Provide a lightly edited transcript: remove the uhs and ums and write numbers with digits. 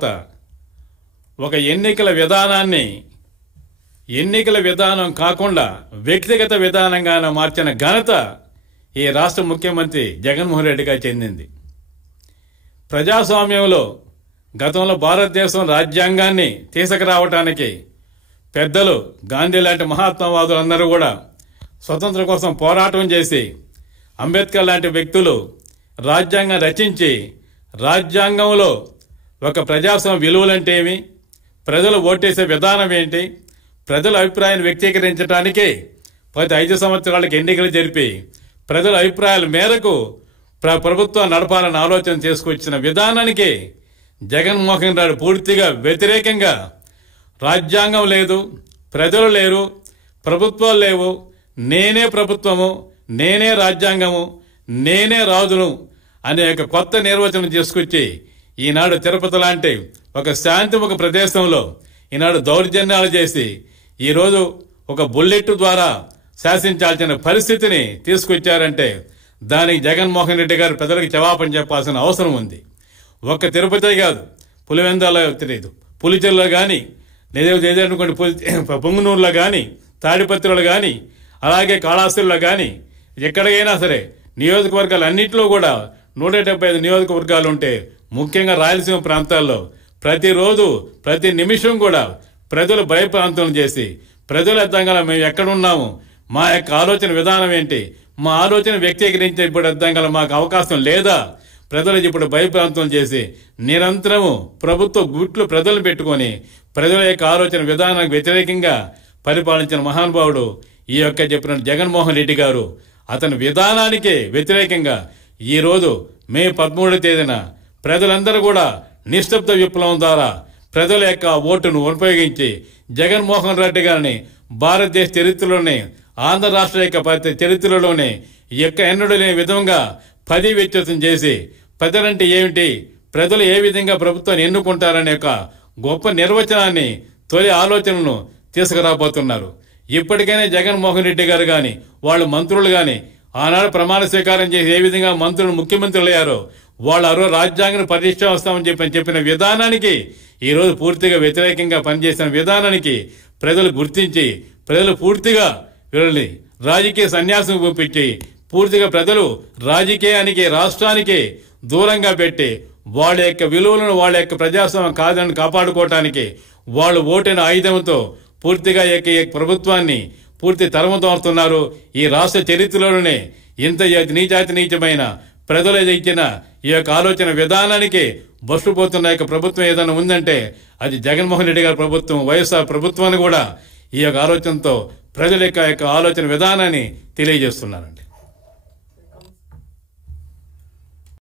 తర్వాత ఒక ఎన్నికల విధానం కాకుండా వ్యక్తిగత విధానంగా మార్చిన ఘనత ఈ రాష్ట్ర ముఖ్యమంత్రి జగన్మోహన్ రెడ్డిగా చెందింది. ప్రజాస్వామ్యంలో గతంలో భారతదేశం రాజ్యాంగాన్ని తీసుకురావటానికి పెద్దలు గాంధీ లాంటి మహాత్మావాదులందరూ కూడా స్వతంత్రం కోసం పోరాటం చేసి అంబేద్కర్ లాంటి వ్యక్తులు రాజ్యాంగం రచించి రాజ్యాంగంలో ఒక ప్రజాస్వామ్య విలువలంటే ఏమి, ప్రజలు ఓటేసే విధానం ఏంటి, ప్రజల అభిప్రాయాన్ని వ్యక్తీకరించడానికి ప్రతి 5 సంవత్సరాలకు ఎన్నికలు జరిపి ప్రజల అభిప్రాయాల మేరకు ప్రభుత్వం నడపాలని ఆలోచన చేసుకొచ్చిన విధానానికి జగన్మోహన్ రెడ్డి పూర్తిగా వ్యతిరేకంగా రాజ్యాంగం లేదు, ప్రజలు లేరు, ప్రభుత్వాలు లేవు, నేనే ప్రభుత్వము, నేనే రాజ్యాంగము, నేనే రాజును అనే ఒక కొత్త నిర్వచనం తీసుకొచ్చి ఈనాడు తిరుపతి లాంటి ఒక శాంతిముఖ ప్రదేశంలో ఈనాడు దౌర్జన్యాలు చేసి ఈరోజు ఒక బుల్లెట్ ద్వారా శాసించాల్సిన పరిస్థితిని తీసుకొచ్చారంటే దానికి జగన్మోహన్ రెడ్డి గారు ప్రజలకు జవాబు చెప్పాల్సిన అవసరం ఉంది. ఒక్క తిరుపతి కాదు, పులివెందులలో తెలియదు, పులిచెల్లో కానీ లేదనుకోండి పొంగునూరులో కానీ తాడిపత్రిలో కానీ అలాగే కాళాస్త్రిలో కానీ ఎక్కడికైనా సరే నియోజకవర్గాలు అన్నింటిలో కూడా 175 నియోజకవర్గాలు ఉంటే ముఖ్యంగా రాయలసీమ ప్రాంతాల్లో ప్రతిరోజు ప్రతి నిమిషం కూడా ప్రజలు భయప్రాంతం చేసి ప్రజల అర్థంగా మేము ఎక్కడున్నాము, మా యొక్క ఆలోచన విధానం ఏంటి, మా ఆలోచన వ్యక్తీకరించే ఇప్పుడు అర్థంగా మాకు అవకాశం లేదా, ప్రజలు ఇప్పుడు భయప్రాంతం చేసి నిరంతరము ప్రభుత్వ గుట్లు ప్రజలు పెట్టుకొని ప్రజల యొక్క ఆలోచన విధానానికి వ్యతిరేకంగా పరిపాలించిన మహానుభావుడు ఈ యొక్క చెప్పిన జగన్మోహన్ రెడ్డి గారు. అతని విధానానికి వ్యతిరేకంగా ఈరోజు మే 13వ తేదీన ప్రజలందరూ కూడా నిశ్శబ్ద విప్లవం ద్వారా ప్రజల యొక్క ఓటును ఉపయోగించి జగన్మోహన్ రెడ్డి గారిని భారతదేశ చరిత్రలోనే ఆంధ్ర రాష్ట్ర యొక్క చరిత్రలోనే ఎన్నడూ లేని విధంగా వ్యత్యాసం చేసి ప్రజలంటే ఏమిటి, ప్రజలు ఏ విధంగా ప్రభుత్వాన్ని ఎన్నుకుంటారనే ఒక గొప్ప నిర్వచనాన్ని తొలి ఆలోచనను తీసుకురాబోతున్నారు. ఇప్పటికైనా జగన్మోహన్ రెడ్డి గారు కానీ వాళ్ళ మంత్రులు కానీ ఆనాడు ప్రమాణ స్వీకారం చేసి ఏ విధంగా మంత్రులు ముఖ్యమంత్రులు అయ్యారో వాళ్ళు రాజ్యాంగాన్ని పరిరక్షిస్తామని చెప్పిన విధానానికి ఈరోజు పూర్తిగా వ్యతిరేకంగా పనిచేసిన విధానానికి ప్రజలు గుర్తించి ప్రజలు పూర్తిగా వీళ్ళని రాజకీయ సన్యాసం పంపించి పూర్తిగా ప్రజలు రాజకీయానికి రాష్ట్రానికి దూరంగా పెట్టి వాళ్ళ యొక్క విలువలను వాళ్ళ యొక్క ప్రజాస్వామ్యం కాదని కాపాడుకోవటానికి వాళ్ళు ఓటైన ఆయుధంతో పూర్తిగా ప్రభుత్వాన్ని పూర్తి తరమతోరుతున్నారు. ఈ రాష్ట్ర చరిత్రలోనే ఇంత నీచమైన ప్రజలు ఇచ్చిన ఈ యొక్క ఆలోచన విధానానికి బస్సుపోతున్న యొక్క ప్రభుత్వం ఏదైనా ఉందంటే అది జగన్మోహన్ రెడ్డి గారి ప్రభుత్వం, వైఎస్ఆర్ ప్రభుత్వాన్ని కూడా ఈ యొక్క ఆలోచనతో ప్రజల యొక్క ఆలోచన విధానాన్ని తెలియజేస్తున్నారండి.